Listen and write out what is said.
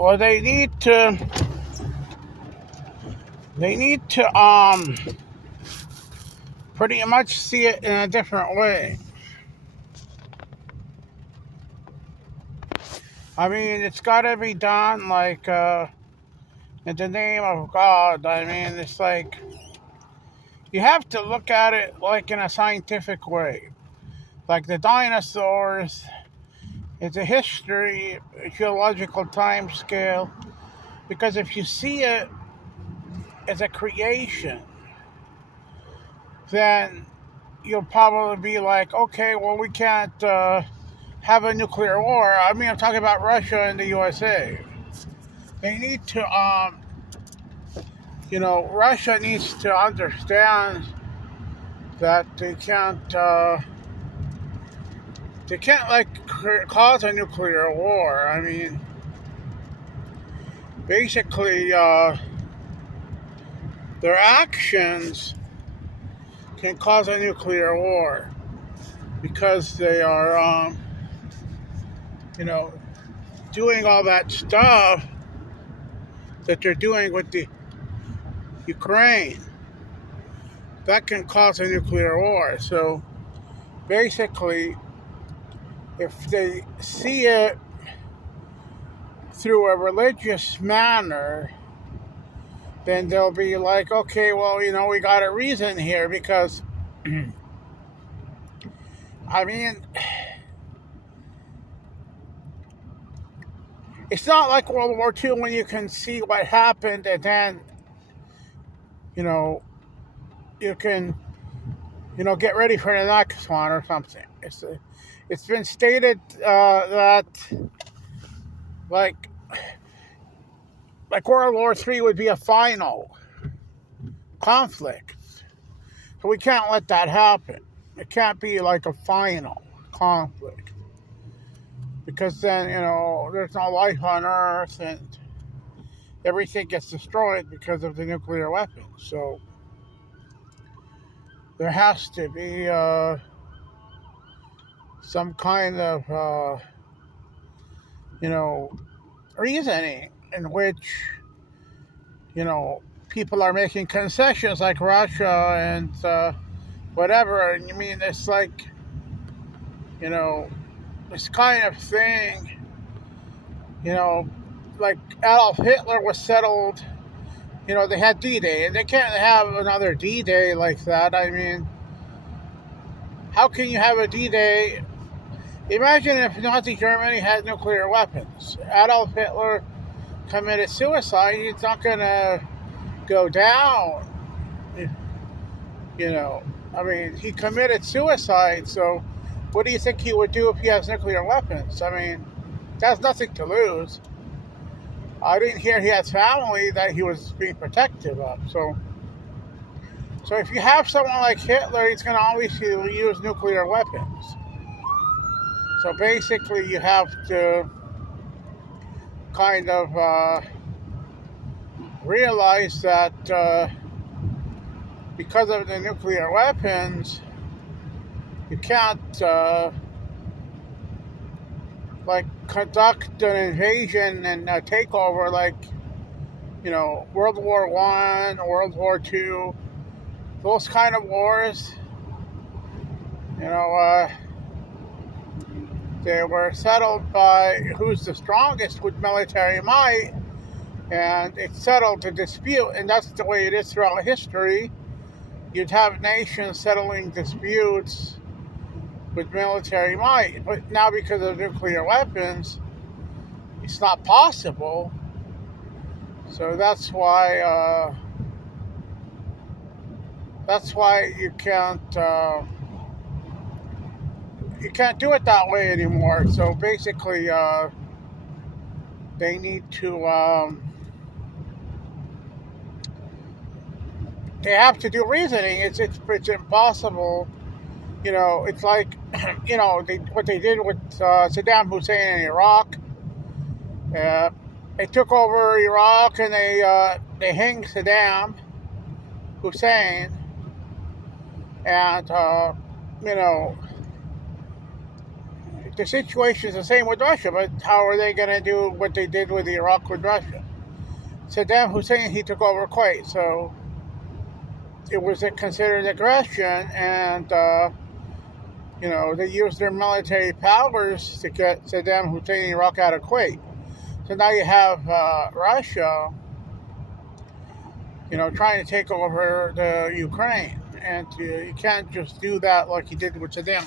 Well, they need to pretty much see it in a different way. I mean, it's got to be done like in the name of God. I mean, it's like you have to look at it like in a scientific way. Like the dinosaurs, it's a history, a geological time scale. Because if you see it as a creation, then you'll probably be like, okay, well, we can't have a nuclear war. I mean, I'm talking about Russia and the USA. They need to, Russia needs to understand that they can't like cause a nuclear war. I mean, basically, their actions can cause a nuclear war because they are, you know, doing all that stuff that they're doing with the Ukraine. That can cause a nuclear war. So basically, if they see it through a religious manner, then they'll be like, okay, well, we got a reason here because, I mean, it's not like World War II when you can see what happened and then, you know, you can, get ready for the next one or something. It's been stated that like World War III would be a final conflict. So we can't let that happen. It can't be like a final conflict. Because then, there's no life on Earth and everything gets destroyed because of the nuclear weapons. So there has to be some kind of, reasoning in which, people are making concessions like Russia and whatever. And you mean it's like, this kind of thing, like Adolf Hitler was settled, they had D-Day, and they can't have another D-Day like that. I mean, how can you have a D-Day? Imagine if Nazi Germany had nuclear weapons. Adolf Hitler committed suicide. He's not going to go down. I mean, he committed suicide, so what do you think he would do if he has nuclear weapons? I mean, he has nothing to lose. I didn't hear he has family that he was being protective of. So if you have someone like Hitler, he's going to always use nuclear weapons. So basically, you have to kind of realize that because of the nuclear weapons, you can't conduct an invasion and takeover like World War I, World War II, those kind of wars. They were settled by who's the strongest with military might, and it's settled the dispute, and that's the way it is throughout history. You'd have nations settling disputes with military might, but now because of nuclear weapons, it's not possible. So that's why you can't do it that way anymore. So basically, they need to they have to do reasoning. It's impossible. It's like what they did with Saddam Hussein in Iraq. They took over Iraq and they hanged Saddam Hussein, and the situation is the same with Russia, but how are they going to do what they did with Iraq with Russia? Saddam Hussein, he took over Kuwait, so it was considered aggression, and they used their military powers to get Saddam Hussein and Iraq out of Kuwait. So now you have Russia, trying to take over the Ukraine, and you can't just do that like you did with Saddam.